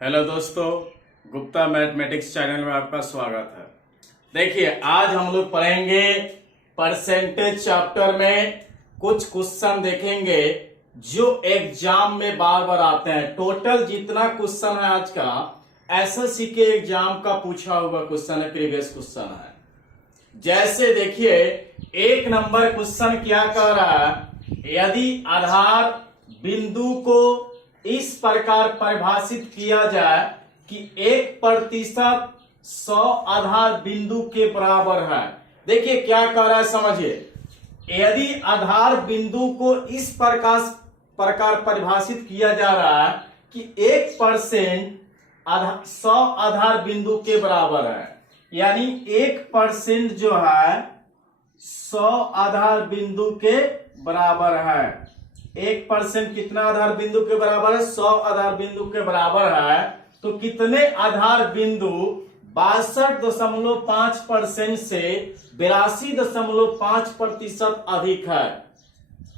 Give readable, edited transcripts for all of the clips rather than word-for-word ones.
Hello दोस्तों, Gupta mathematics channel में आपका स्वागत है। देखिए, आज हम लोग पढ़ेंगे परसेंटेज चैप्टर में कुछ क्वेश्चन देखेंगे जो एग्जाम में बार बार आते हैं। टोटल जितना क्वेश्चन है आज का एसएससी के एग्जाम का पूछा हुआ क्वेश्चन है, प्रीवियस क्वेश्चन है। जैसे देखिए, एक नंबर क्वेश्चन क्या कह रहा है, यदि आधार बिंदु को इस प्रकार परिभाषित किया जाए कि 1% 100 आधार बिंदु के बराबर है। देखिए क्या कह रहा है, समझिए। यदि आधार बिंदु को इस प्रकार परिभाषित किया जा रहा है कि 1% 100 आधार बिंदु के बराबर है, यानी 1% जो है 100 आधार बिंदु के बराबर है। 1% कितना आधार बिंदु के बराबर है? 100 आधार बिंदु के बराबर है। तो कितने आधार बिंदु 62.5% से 82.5% अधिक है?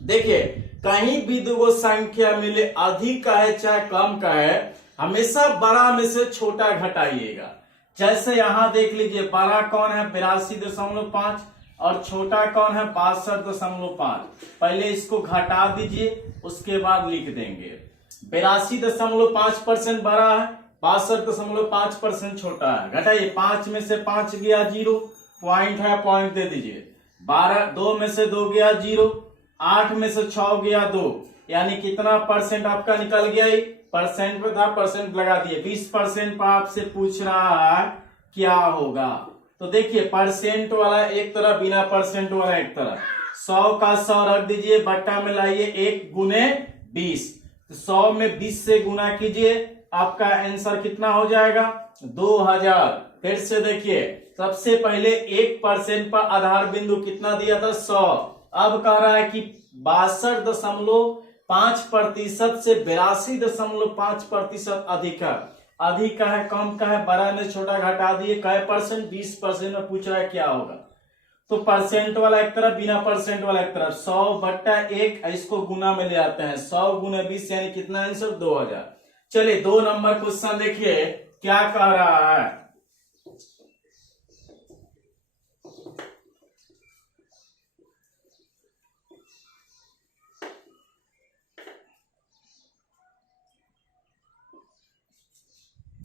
देखिए, कहीं भी दो संख्या मिले, अधिक का है चाहे कम का है, हमेशा बड़ा में से छोटा घटाइएगा। जैसे यहां देख लीजिए, बड़ा कौन है? 82.5 और छोटा कौन है? 62.5। पहले इसको घटा दीजिए, उसके बाद लिख देंगे। 82.5% बड़ा है, 62.5% छोटा है। घटाइए, 5 में से 5 गया 0, पॉइंट है, पॉइंट दे दीजिए। 2 में से 2 गया 0, 8 में से 6 गया 2, यानी कितना परसेंट आपका निकल गया? परसेंट पे था, परसेंट लगा दिए। 20% पर आपसे पूछ रहा है क्या होगा। तो देखिए, परसेंट वाला एक तरफ, बिना परसेंट वाला एक तरफ। 100 का 100 रख दीजिए, बट्टा में लाइए 1 गुने 20। 100 में 20 से गुना कीजिए, आपका आंसर कितना हो जाएगा? 2000। फिर से देखिए, सबसे पहले 1% पर आधार बिंदु कितना दिया था? 100। अब कह रहा है कि 62.5% से 82.5% अधिक है। अधिक का है, कम का है, बड़ा में छोटा घटा दिए। कै परसेंट? 20% में पूछ रहा है क्या होगा। तो परसेंट वाला एक तरफ, बिना परसेंट वाला एक तरफ। 100/1, इसको गुना में ले आते हैं। 100 गुने 20 यानी कितना आंसर? 2000। चलिए 2 नंबर क्वेश्चन देखिए क्या कह रहा है।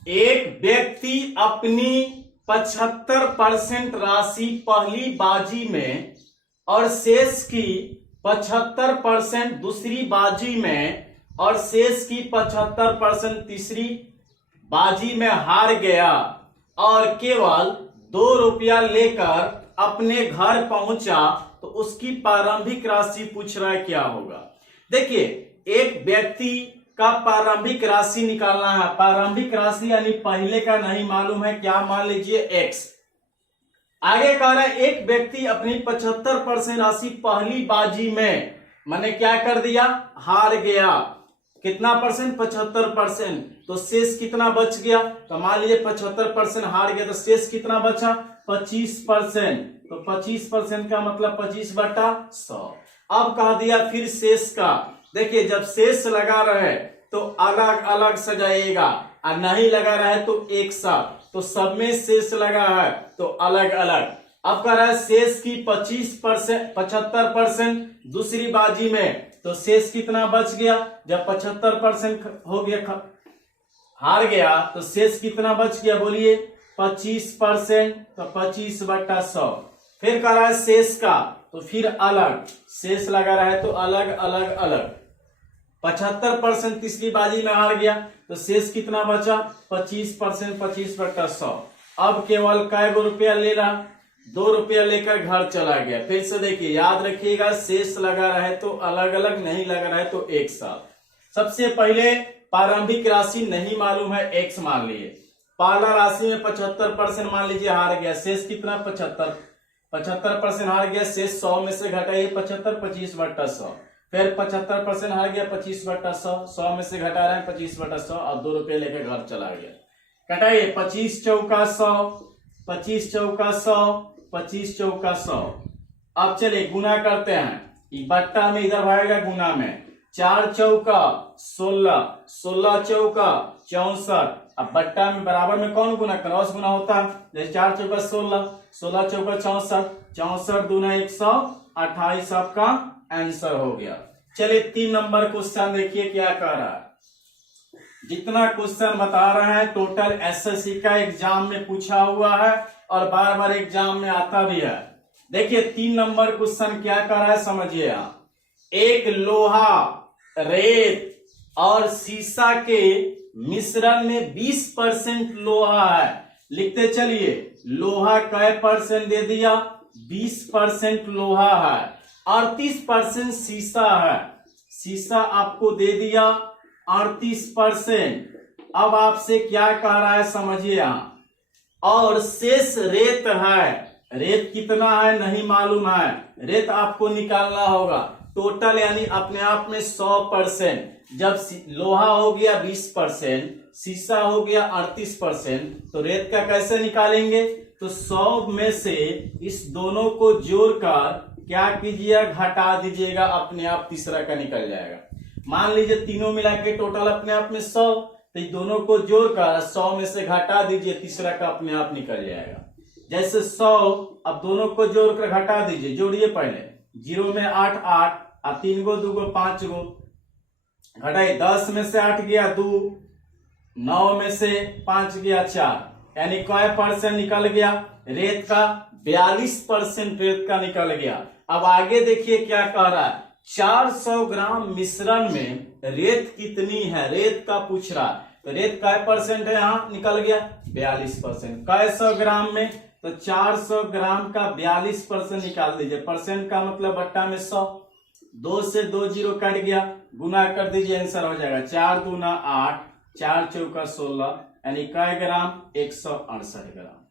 एक व्यक्ति अपनी 75% राशि पहली बाजी में और शेष की 75% दूसरी बाजी में और शेष की 75% तीसरी बाजी में हार गया और केवल 2 रुपया लेकर अपने घर पहुंचा, तो उसकी प्रारंभिक राशि पूछ रहा है क्या होगा। देखिए, एक व्यक्ति का प्रारंभिक राशि निकालना है। प्रारंभिक राशि यानी पहले का नहीं मालूम है, क्या मान लीजिए? x। आगे कह रहा है एक व्यक्ति अपनी 75% राशि पहली बाजी में, मैंने क्या कर दिया? हार गया। कितना परसेंट? 75%। तो शेष कितना बच गया? तो मान लीजिए 75% हार गया, तो शेष कितना बचा? 25%। तो 25% का मतलब 25/100। अब कह दिया फिर शेष का। देखिए, जब शेष लगा रहे तो अलग अलग सजाइएगा, और नहीं लगा रहे तो एक साथ। तो सब में शेष लगा है तो अलग अलग। अब कह रहा है शेष की 75% दूसरी बाजी में, तो शेष कितना बच गया? जब 75% हो गया, हार गया, तो शेष कितना बच गया? बोलिए। 25%, तो 25/100। फिर कह रहा है शेष का, तो फिर अलग शेष लगा रहा है तो अलग अलग अलग। 75% तीसरी बाजी में हार गया, तो शेष कितना बचा? 25%, 25/100। अब केवल कै गो रुपया ले रहा? 2 रुपया लेकर घर चला गया। फिर से देखिए, याद रखिएगा, शेष लगा रहे तो अलग अलग, नहीं लगा रहे तो एक साथ। सबसे पहले प्रारंभिक राशि नहीं मालूम है, x मान लिए। पहला राशि में 75% मान लीजिए हार गया, शेष कितना? 75% हार गया, शेष 100 में से घटाइए 75, 25/100। फिर 75% हार गया, 25/100। 100 में से घटा रहे हैं 25/100, और 2 रुपये लेकर घर चला गया। घटाइए, 25 चौका 100, 25 चौका 100, 25 चौका 100। अब चलिए गुना करते हैं। बट्टा में इधर भागेगा गुना में। 4 चौका 16, 16 चौका 64। अब बट्टा में बराबर में कौन गुना, क्रॉस गुना होता है। जैसे 4 चौका 16, 16 चौका 64, 64 दूना 128 आपका आंसर हो गया। चलिए 3 नंबर क्वेश्चन देखिए क्या कह रहा है। जितना क्वेश्चन बता रहे हैं टोटल एसएससी का एग्जाम में पूछा हुआ है और बार बार एग्जाम में आता भी है। देखिए 3 नंबर क्वेश्चन क्या कर रहा है समझिए आप। एक लोहा, रेत और सीसा के मिश्रण में 20% लोहा है। लिखते चलिए, लोहा कै परसेंट दे दिया, 20% लोहा है, 38% सीसा है। सीसा आपको दे दिया 38%। अब आपसे क्या कह रहा है समझिए यहां, और शेष रेत है। रेत कितना है नहीं मालूम है, रेत आपको निकालना होगा। टोटल यानी अपने आप में 100%। जब लोहा हो गया 20%, सीसा हो गया 38%, तो रेत का कैसे निकालेंगे। तो 100 में से इस दोनों को जोड़कर क्या कीजिएगा, घटा दीजिएगा, अपने आप तीसरा का निकल जाएगा। मान लीजिए तीनों मिला के टोटल अपने आप में 100, तो इन दोनों को जोड़कर 100 में से घटा दीजिए, तीसरा का अपने आप निकल जाएगा। जैसे 100, अब दोनों को जोड़कर घटा दीजिए, जोड़िए पहले, 0 में 8 8, 3 गो 2 गो 5 गो घटाइए, 10 में से 8 गया 2, 9 में से 5 गया 4, यानी कै परसेंट निकल गया, रेत का 42% रेत का निकल गया। अब आगे देखिए क्या कह रहा है, 400 ग्राम मिश्रण में रेत कितनी है, रेत का पूछ रहा है। तो रेत कै परसेंट है, यहां निकल गया 42%। कै 100 ग्राम में, तो 400 ग्राम का 42% निकाल दीजिए। परसेंट का मतलब बट्टा में 100, 2 से 2 जीरो कट गया, गुना कर दीजिए, आंसर हो जाएगा 4 दूना 8, 4 चौका 16, यानी कै ग्राम 168 ग्राम।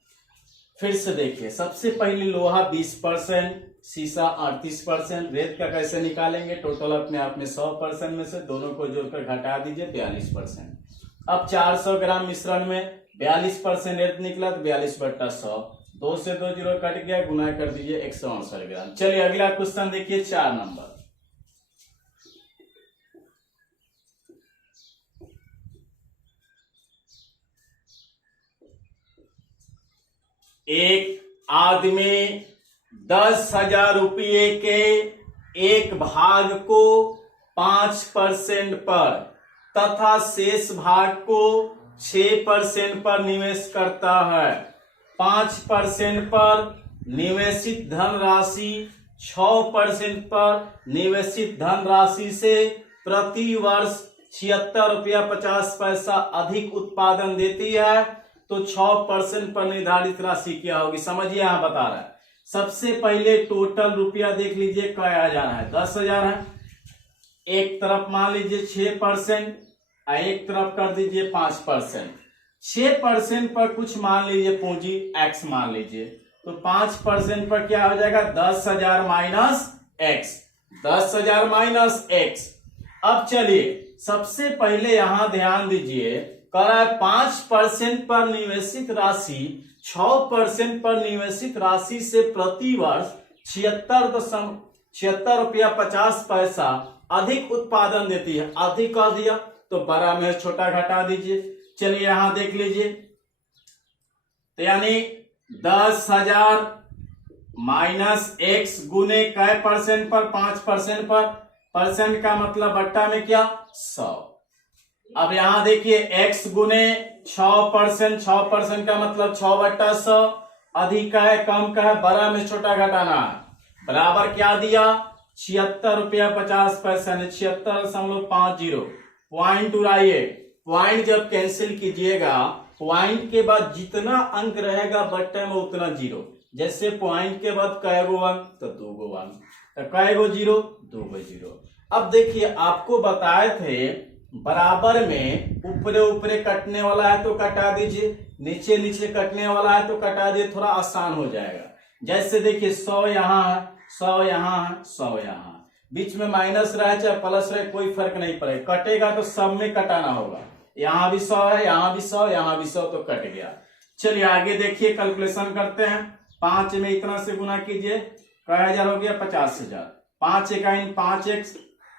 फिर से देखिए, सबसे पहले लोहा 20%, सीसा 38%, रेत का कैसे निकालेंगे। टोटल अपने आप में 100% में से दोनों को जोड़कर घटा दीजिए 42%। अब 400 ग्राम मिश्रण में 42% रेत निकला, तो 42/100, 2 से 2 जीरो कट गया, गुना कर दीजिए 168 ग्राम। चलिए अगला क्वेश्चन देखिए 4 नंबर। एक आदमी 10,000 रुपये के एक भाग को 5% पर तथा शेष भाग को 6% पर निवेश करता है। 5% पर निवेशित धनराशि 6% पर निवेशित धनराशि से प्रति वर्ष 76 रुपया 50 पैसा अधिक उत्पादन देती है, तो 6% पर निर्धारित राशि क्या होगी। समझिए यहां बता रहा है। सबसे पहले टोटल रुपया देख लीजिए क्या आ जा रहा है, 10,000 है। एक तरफ मान लीजिए 6%, एक तरफ कर दीजिए 5%। 6% पर कुछ मान लीजिए पूंजी x मान लीजिए, तो 5% पर क्या हो जाएगा, 10,000 माइनस x, 10,000 माइनस x। अब चलिए सबसे पहले यहां ध्यान दीजिए, कह रहा है 5% पर निवेशित राशि 6% पर निवेशित राशि से प्रति वर्ष 76 रुपया 50 पैसा अधिक उत्पादन देती है। अधिक कर दिया तो बड़ा में छोटा घटा दीजिए। चलिए यहां देख लीजिए, तो यानी 10,000 माइनस x गुने कै परसेंट पर, 5% पर, परसेंट का मतलब बट्टा में क्या 100। अब यहां देखिए x गुने 6%, 6% का मतलब 6/100, अधिक का है कम का है, बड़ा में छोटा घटाना है, बराबर क्या दिया 76 रुपया 50 पैसा ने 76.50। पॉइंट उड़ाइए, पॉइंट जब कैंसिल कीजिएगा, पॉइंट के बाद जितना अंक रहेगा बट्टे में उतना जीरो। जैसे पॉइंट के बाद कै गो 1 तो 2 गो 1, तो कै गो 0 2 गो 0। अब देखिए आपको बताए थे बराबर में ऊपरे ऊपरे कटने वाला है तो कटा दीजिए, नीचे नीचे कटने वाला है तो कटा दिए, थोड़ा आसान हो जाएगा। जैसे देखिए 100 यहाँ है, 100 यहाँ है, 100 यहाँ, बीच में माइनस रहे चाहे प्लस रहे कोई फर्क नहीं पड़ेगा, कटेगा तो सब में कटाना होगा। यहाँ भी 100 है, यहाँ भी 100, यहाँ भी 100, तो कट गया। चलिए आगे देखिए कैलकुलेशन करते हैं। 5 में इतना से गुना कीजिए, कै हजार हो गया 50,000, 5 × 5x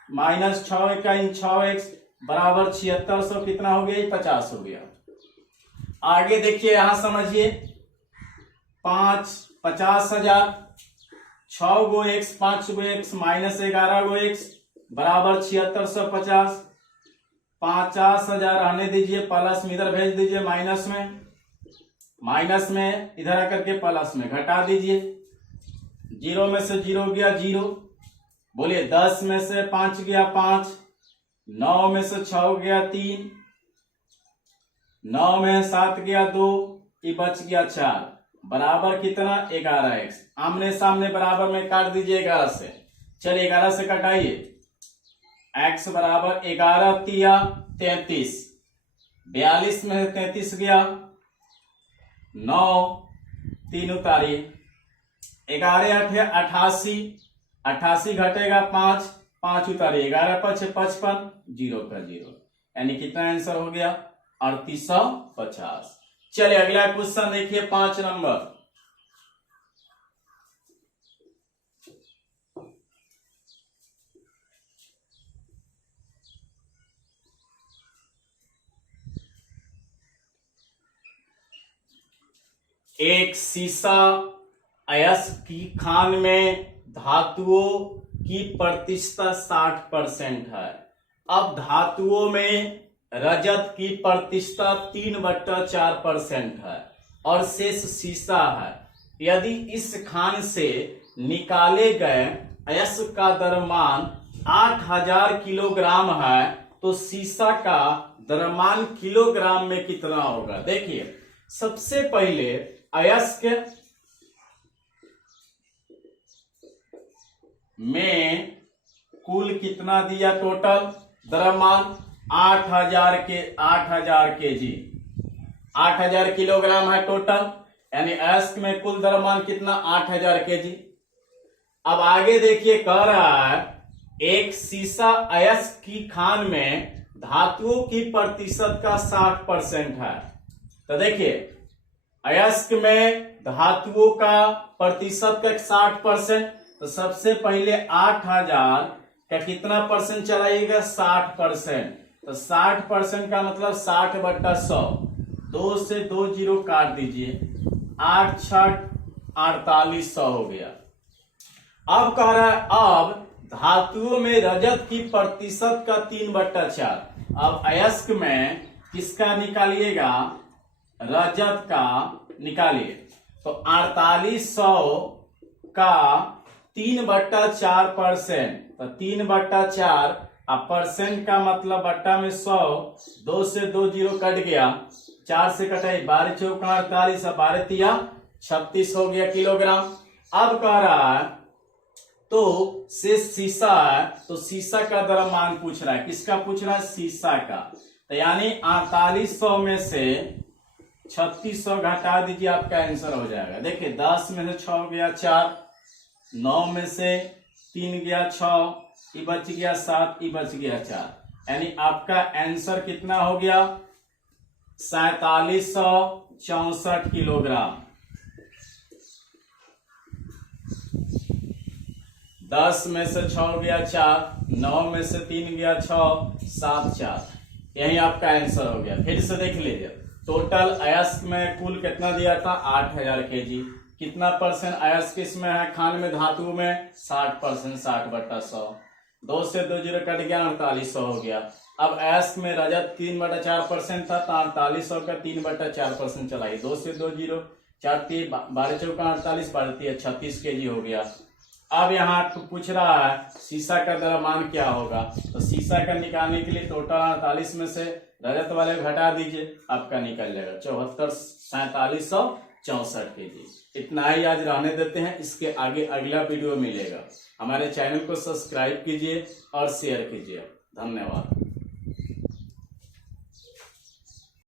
माइनस 6×6x बराबर 7600, कितना हो गया? 50 हो गया। आगे देखिए यहां समझिए, 50,000, 6 गो x 5 गो x माइनस 11 गो x बराबर 7650। 50,000 रहने दीजिए, प्लस में इधर भेज दीजिए, माइनस में इधर आकर के प्लस में घटा दीजिए। 0 में से 0 गया 0, बोलिए 10 में से 5 गया 5, 9 में से 6 गया 3, 9 में 7 गया 2, ये बच गया 4, बराबर कितना? 11x। आमने सामने बराबर में काट दीजिए 11 से। चलिए 11 से कटाइए, x बराबर 11 तिया 33, 42 में से 33 गया, 9 3 उतारिए, 11 8 88, 88 घटेगा 5, 5 उतारिए, 11 5 55, 0 का 0, यानी कितना आंसर हो गया? 3850। चलिए अगला क्वेश्चन देखिए, 5 नंबर। एक सीसा अयस्क की खान में धातुओं की प्रतिशत 60% है। अब धातुओं में रजत की प्रतिशत 3/4% है और शेष सीसा है। यदि इस खान से निकाले गए अयस्क का द्रव्यमान 8000 किलोग्राम है तो सीसा का द्रव्यमान किलोग्राम में कितना होगा? देखिए सबसे पहले अयस्क में कुल कितना दिया? टोटल द्रव्यमान 8000 केजी, 8000 किलोग्राम है टोटल, यानी अयस्क में कुल द्रव्यमान कितना? 8000 केजी। अब आगे देखिए, कह रहा है एक सीसा अयस्क की खान में धातुओं की प्रतिशत का 60% है। तो देखिए अयस्क में धातुओं का प्रतिशत का 60%, तो सबसे पहले 8000 का कितना परसेंट चलाइएगा? 60%। तो 60% का मतलब 60/100, 2 से 2 जीरो काट दीजिए, 8 6 4800 हो गया। अब कह रहा है अब धातुओं में रजत की प्रतिशत का 3/4। अब अयस्क में किसका निकालिएगा? रजत का निकालिए। तो 4800 का 3/4%, तो 3/4, अब परसेंट का मतलब बट्टा में 100, 2 से 2 जीरो कट गया, 4 से कटाई, 12 चौका 48, 12 तिया 36 हो गया किलोग्राम। अब कह रहा है तो से सीसा है, तो सीसा का द्रव्यमान पूछ रहा है। किसका पूछ रहा है? सीसा का। तो यानी 4800 में से 3600 घटा दीजिए, आपका आंसर हो जाएगा। देखिए 10 में से 6 गया 4, 9 में से 3 गया 6, ये बच गया 7, ये बच गया 4, यानी आपका आंसर कितना हो गया? 4764 किलोग्राम। 10 में से 6 गया 4, 9 में से 3 गया 6, 7 4, यही आपका आंसर हो गया। फिर से देख लीजिए, टोटल अयस्क में कुल कितना दिया था? 8000 केजी। कितना परसेंट अयस्क इसमें है? खान में धातु में 60%, 60/100, 2 से 2 जीरो कट गया, 4800 हो गया। अब अयस्क में रजत 3/4% था, तो 4800 का 3/4% चलाइए, 2 से 2 जीरो, 4 12 चौका 48, 12 36 केजी हो गया। अब यहाँ पूछ रहा है सीसा का द्रव्यमान क्या होगा, तो सीसा का निकालने के लिए टोटल 48 में से रजत वाले घटा दीजिए, आपका निकल जाएगा 4764 केजी। इतना ही आज रहने देते हैं, इसके आगे अगला वीडियो मिलेगा। हमारे चैनल को सब्सक्राइब कीजिए और शेयर कीजिए। धन्यवाद।